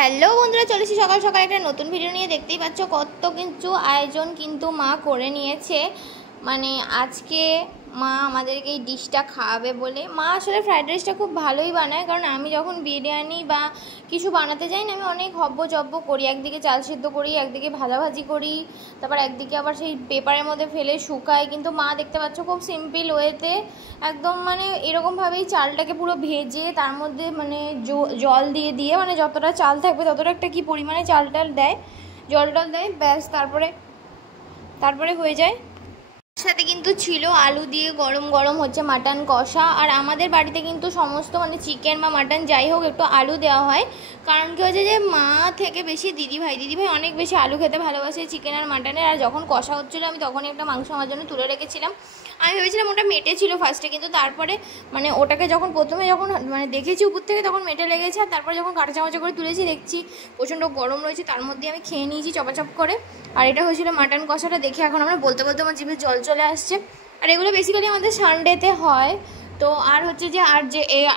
Hello বন্ধুরা, চলেছি সকাল সকাল একটা নতুন ভিডিও নিয়ে। দেখতেই পাচ্ছ কত কিছু আয়োজন কিন্তু মা করে নিয়েছে। মানে আজকে মা আমাদেরকে এই ডিশটা খাওয়াবে বলে। মা আসলে ফ্রাইড রাইসটা খুব ভালোই বানায়, কারণ আমি যখন বিরিয়ানি বা কিছু বানাতে যাই না, আমি অনেক হব্য করি। একদিকে চাল সিদ্ধ করি, একদিকে ভাজাভাজি করি, তারপর একদিকে আবার সেই পেপারের মধ্যে ফেলে শুকাই। কিন্তু মা দেখতে পাচ্ছ খুব সিম্পল ওয়েতে একদম মানে এরকমভাবেই চালটাকে পুরো ভেজে তার মধ্যে মানে জল দিয়ে মানে যতটা চাল থাকবে ততটা একটা কি পরিমাণে চাল দেয়, জল দেয়, ব্যাস। তারপরে হয়ে যায়। সাথে কিন্তু ছিল আলু দিয়ে গরম গরম হচ্ছে মাটন কষা। আর আমাদের বাড়িতে কিন্তু সমস্ত মানে চিকেন বা মাটন যাই হোক একটু আলু দেওয়া হয়, কারণ কি হচ্ছে যে মা থেকে বেশি দিদিভাই অনেক বেশি আলু খেতে ভালোবাসে চিকেন আর মাটনের। আর যখন কষা হচ্ছিলো আমি তখনই একটা মাংস আমার জন্য তুলে রেখেছিলাম। আমি ভেবেছিলাম ওটা মেটে ছিল ফার্স্টে, কিন্তু তারপরে মানে ওটাকে যখন প্রথমে মানে দেখেছি উপর থেকে তখন মেটে লেগেছে। আর তারপরে যখন কাঁচা চামচা করে তুলেছি দেখছি প্রচণ্ড গরম রয়েছে, তার মধ্যে আমি খেয়ে নিয়েছি চপাচপ করে। আর এটা হয়েছিল মাটন কষাটা। দেখে এখন আমরা বলতে আমার জিভে জল চলে আসছে। আর এগুলো বেসিক্যালি আমাদের সানডেতে হয়। তো আর হচ্ছে যে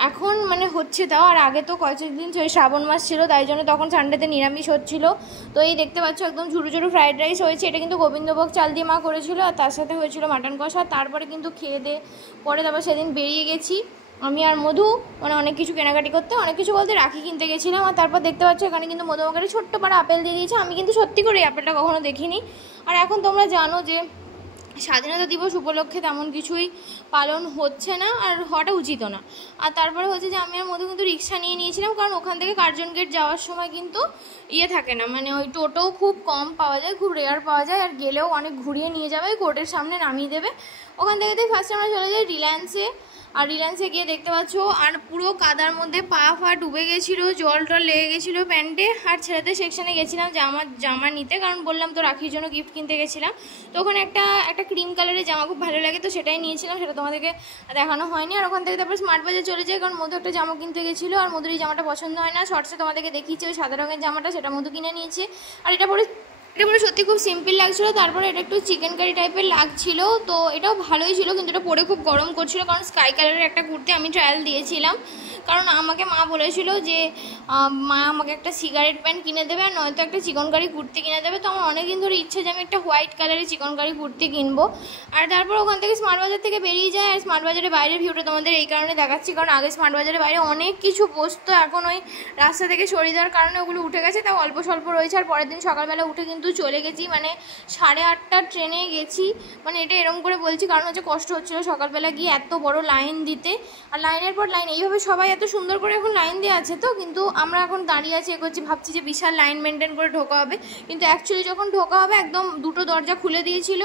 এখন মানে হচ্ছে তাও, আর আগে তো কয়েকদিন শ্রাবণ মাস ছিল, তাই জন্য তখন সানডেতে নিরামিষ হচ্ছিলো। তো এই দেখতে পাচ্ছ একদম ঝুরু ঝুরু ফ্রাইড রাইস হয়েছে। এটা কিন্তু গোবিন্দভোগ চাল দিয়ে মা করেছিল, আর তার সাথে হয়েছিল মাটন কষা। তারপরে কিন্তু খেয়ে দিয়ে পরে তারপর সেদিন বেরিয়ে গেছি আমি আর মধু, মানে অনেক কিছু কেনাকাটি করতে, অনেক কিছু বলতে রাখি কিনতে গেছিলাম। আর তারপর দেখতে পাচ্ছ এখানে কিন্তু মধু আমাকে ছোট্ট পাড়া আপেল দিয়ে দিয়েছে। আমি কিন্তু সত্যি করে এই আপেলটা কখনো দেখিনি। আর এখন তোমরা জানো যে স্বাধীনতা দিবস উপলক্ষে তেমন কিছুই পালন হচ্ছে না, আর হওয়াটা উচিতও না। আর তারপরে হচ্ছে যে আমি আর মধ্যে কিন্তু রিক্সা নিয়ে নিয়েছিলাম, কারণ ওখান থেকে কার্জন গেট যাওয়ার সময় কিন্তু থাকে না, মানে ওই টোটোও খুব কম পাওয়া যায়, খুব রেয়ার পাওয়া যায়। আর গেলেও অনেক ঘুরিয়ে নিয়ে যাবে, কোর্টের সামনে নামিয়ে দেবে। ওখান থেকে ফার্স্টে আমরা চলে যাই রিলায়েন্সে। আর রিলায়েন্সে গিয়ে দেখতে পাচ্ছ আর পুরো কাদার মধ্যে পা ডুবে গেছিলো, জল লেগে গেছিলো প্যান্টে। আর ছেলেদের সেকশানে গেছিলাম জামা নিতে, কারণ বললাম তো রাখির জন্য গিফট কিনতে গেছিলাম। তো ওখানে একটা ক্রিম কালারের জামা খুব ভালো লাগে, তো সেটাই নিয়েছিলাম, সেটা তোমাদেরকে দেখানো হয়নি। আর ওখান থেকে তারপরে স্মার্ট বাজার চলে যায়, কারণ মধু একটা জামা কিনতে গেছিলো। আর মধুর এই জামাটা পছন্দ হয় না, শর্টসে তোমাদেরকে দেখিয়েছি ওই সাদা রঙের জামাটা, সেটা মধু কিনে নিয়েছে। আর এটা পরে সত্যি খুব সিম্পল লাগছিলো। তারপরে এটা একটু চিকেন কারি টাইপের লাগছিল, তো এটাও ভালোই ছিল, কিন্তু এটা পরে খুব গরম করছিল, কারণ স্কাই কালারের একটা কুর্তি আমি ট্রায়াল দিয়েছিলাম। কারণ আমাকে মা বলেছিল যে মা আমাকে একটা সিগারেট প্যান্ট কিনে দেবে, আর নয়তো একটা চিকন কারি কুর্তি কিনে দেবে। তো আমার অনেকদিন ধরে ইচ্ছে যে আমি একটা হোয়াইট কালারের চিকন কারি কুর্তি কিনবো। আর তারপর ওখান থেকে স্মার্ট বাজার থেকে বেরিয়ে যায়। আর স্মার্ট বাজারের বাইরের ভিউটা তোমাদের এই কারণে দেখাচ্ছি, কারণ আগে স্মার্ট বাজারের বাইরে অনেক কিছু বসতো, এখন ওই রাস্তা থেকে সরিয়ে দেওয়ার কারণে ওগুলো উঠে গেছে, তাও অল্প স্বল্প রয়েছে। আর পরের দিন সকালবেলা উঠে কিন্তু চলে গেছি, মানে 8:30টার ট্রেনে গেছি। মানে এটা এরকম করে বলছি কারণ হচ্ছে কষ্ট হচ্ছিলো সকালবেলা গিয়ে এত বড় লাইন দিতে। আর লাইনের পর লাইন, এইভাবে সবাই এত সুন্দর করে এখন লাইন দেওয়া আছে, তো কিন্তু আমরা এখন দাঁড়িয়ে আছি এগোচ্ছি, ভাবছি যে বিশাল লাইন মেনটেন করে ঢোকা হবে, কিন্তু অ্যাকচুয়ালি যখন ঢোকা হবে একদম দুটো দরজা খুলে দিয়েছিল,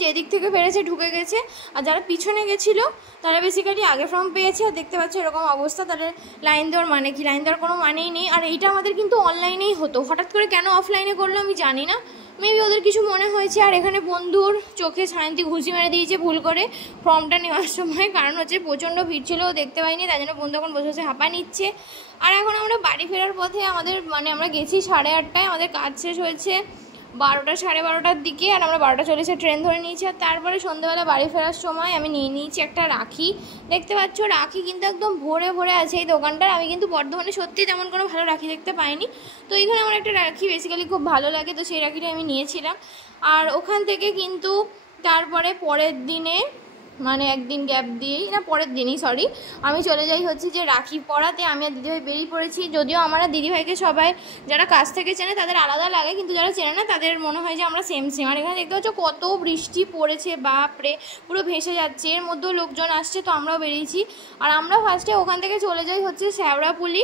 যেদিক থেকে পেরেছে ঢুকে গেছে। আর যারা পিছনে গেছিলো তারা বেসিক্যালি আগে ফর্ম পেয়েছে। আর দেখতে পাচ্ছ এরকম অবস্থা, তাদের লাইন দেওয়ার মানে কি, লাইন দেওয়ার কোনো মানেই নেই। আর এইটা আমাদের কিন্তু অনলাইনেই হতো, হঠাৎ করে কেন অফলাইনে করলো আমি জানি না, মেবি ওদের কিছু মনে হয়েছে। আর এখানে বন্ধুর চোখে ছায়ান্তি ঘুষি মেরে দিয়েছে ভুল করে ফর্মটা নেওয়ার সময়, কারণ হচ্ছে প্রচণ্ড ভিড় ছিল, দেখতে পাইনি, তাই জন্য বন্ধু এখন বসে বসে হাঁপা নিচ্ছে। আর এখন আমরা বাড়ি ফেরার পথে আমাদের মানে আমরা গেছি 8:30টায়, আমাদের কাজ শেষ হয়েছে 12টা 12:30টার দিকে। আর আমরা 12:40 ট্রেন ধরে নিয়েছি। আর তারপরে সন্ধ্যেবেলা বাড়ি ফেরার সময় আমি নিয়ে নিয়েছি একটা রাখি। দেখতে পাচ্ছ রাখি কিন্তু একদম ভরে ভরে আছে এই দোকানটার। আমি কিন্তু বর্ধমানে সত্যি তেমন কোনো ভালো রাখি দেখতে পাইনি, তো এইখানে আমার একটা রাখি বেসিক্যালি খুব ভালো লাগে, তো সেই রাখিটা আমি নিয়েছিলাম। আর ওখান থেকে কিন্তু তারপরে পরের দিনে মানে একদিন গ্যাপ দিয়েই না, পরের দিনই সরি, আমি চলে যাই হচ্ছে যে রাখি পরাতে। আমি আর দিদিভাই বেরিয়ে পড়েছি, যদিও আমার আর দিদিভাইকে সবাই যারা কাছ থেকে চেনে তাদের আলাদা লাগে, কিন্তু যারা চেনে না তাদের মনে হয় যে আমরা সেম। আর এখানে দেখতে পাচ্ছ কত বৃষ্টি পড়েছে, বাপরে পুরো ভেসে যাচ্ছে, এর মধ্যেও লোকজন আসছে, তো আমরাও বেরিয়েছি। আর আমরা ফার্স্টে ওখান থেকে চলে যাই হচ্ছে শ্যাওড়াপুলি।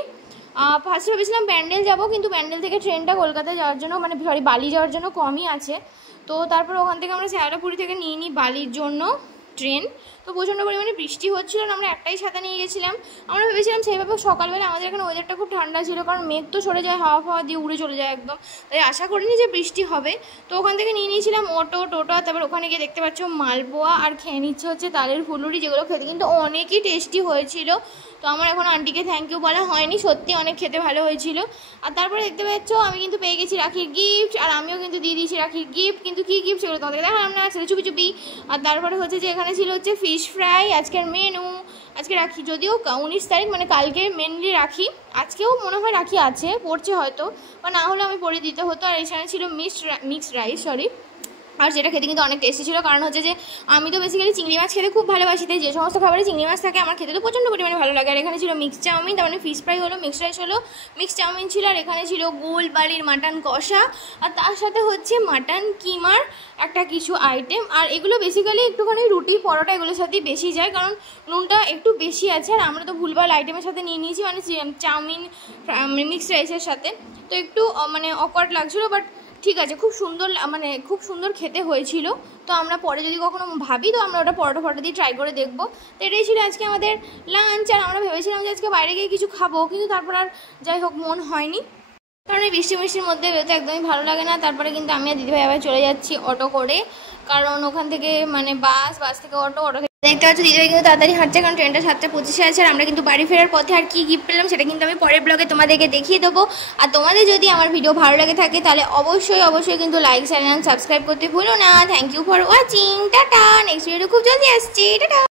ফার্স্টে ভেবেছিলাম ব্যান্ডেল যাব, কিন্তু ব্যান্ডেল থেকে ট্রেনটা কলকাতায় যাওয়ার জন্য মানে বালি যাওয়ার জন্য কমই আছে। তো তারপর ওখান থেকে আমরা শ্যাওড়াপুলি থেকে নিয়ে নিই বালির জন্য ট্রেন। তো প্রচণ্ড পরিমাণে বৃষ্টি হচ্ছিল, আমরা একটাই ছাতা নিয়ে গেছিলাম। আমরা ভেবেছিলাম সেইভাবে সকালবেলা আমাদের এখানে ওয়েদারটা খুব ঠান্ডা ছিল, কারণ মেঘ তো সরে যায়, হাওয়া দিয়ে উড়ে চলে যায় একদম, তাই আশা করিনি যে বৃষ্টি হবে। তো ওখান থেকে নিয়ে নিয়েছিলাম টোটো। তারপর ওখানে গিয়ে দেখতে পাচ্ছ মালপোয়া আর খেয়ে নিচ্ছে হচ্ছে তালের ফুলুরি, যেগুলো খেতে কিন্তু অনেকই টেস্টি হয়েছিল। তো আমার এখন আন্টিকে থ্যাংক ইউ বলা হয়নি, সত্যি অনেক খেতে ভালো হয়েছিল। আর তারপরে দেখতে পাচ্ছ আমি কিন্তু পেয়ে গেছি রাখির গিফট, আর আমিও কিন্তু দিয়ে দিয়েছি রাখির গিফট, কিন্তু কী গিফট সেগুলো তোমাদেরকে দেখালাম না, ছেলে চুপি। আর তারপরে হচ্ছে যে এখানে ছিল হচ্ছে ফিশ ফ্রাই আজকের মেনু। আজকে রাখি, যদিও 19 তারিখ মানে কালকে মেনলি রাখি, আজকেও মনে হয় রাখি আছে, পড়ছে হয়তো, বা না হলে আমি পরে দিতে হতো। আর এখানে ছিল মিক্সড রাইস, আর যেটা খেতে কিন্তু অনেক টেস্টি ছিল, কারণ হচ্ছে যে আমি তো বেসিক্যালি চিংড়ি মাছ খেতে খুব ভালোবাসি, তাই যে সমস্ত খাবারে চিংড়ি মাছ থাকে আমার খেতে তো প্রচণ্ড পরিমাণে ভালো লাগে। আর এখানে ছিল মিক্স চাউমিন, তার মানে ফিশ ফ্রাই হলো, মিক্সড রাইস হলো, মিক্স চাউমিন ছিল, আর এখানে ছিল গোলবাড়ির মাটন কষা, আর তার সাথে হচ্ছে মাটন কিমার একটা কিছু আইটেম। আর এগুলো বেসিক্যালি একটুখানি রুটি পরোটা এগুলোর সাথেই বেশি যায়, কারণ নুনটা একটু বেশি আছে, আর আমরা তো ভুলভাল আইটেমের সাথে নিয়ে নিয়েছি, মানে চাউমিন মিক্সড রাইসের সাথে, তো একটু মানে অকওয়ার্ড লাগছিলো, বাট ঠিক আছে, খুব সুন্দর, মানে খুব সুন্দর খেতে হয়েছিল। তো আমরা পরে যদি কখনো ভাবি তো আমরা ওটা পরোটা দিয়ে ট্রাই করে দেখবো। তো এটাই ছিল আজকে আমাদের লাঞ্চ। আর আমরা ভেবেছিলাম যে আজকে বাইরে গিয়ে কিছু খাবো, কিন্তু তারপর আর যাই হোক মন হয়নি, কারণ এই বৃষ্টির মধ্যে বেরোতে একদমই ভালো লাগে না। তারপরে কিন্তু আমি আর দিদিভাই আবার চলে যাচ্ছি অটো করে, কারণ ওখান থেকে মানে বাস থেকে অটো দেখতে পাচ্ছ দিদিভাই কিন্তু তাড়াতাড়ি হাঁটছে, কারণ ট্রেনটা 7:25 আছে। আর আমরা কিন্তু বাড়ি ফেরার পথে আর কি গিফট পেলাম সেটা কিন্তু আমি পরের ব্লগে তোমাদেরকে দেখিয়ে দেবো। আর তোমাদের যদি আমার ভিডিও ভালো লাগে থাকে তাহলে অবশ্যই কিন্তু লাইক শেয়ার এন্ড সাবস্ক্রাইব করতে ভুলো না। Thank you for watching, tata. Next video খুব জলদি আসছে, টাটা।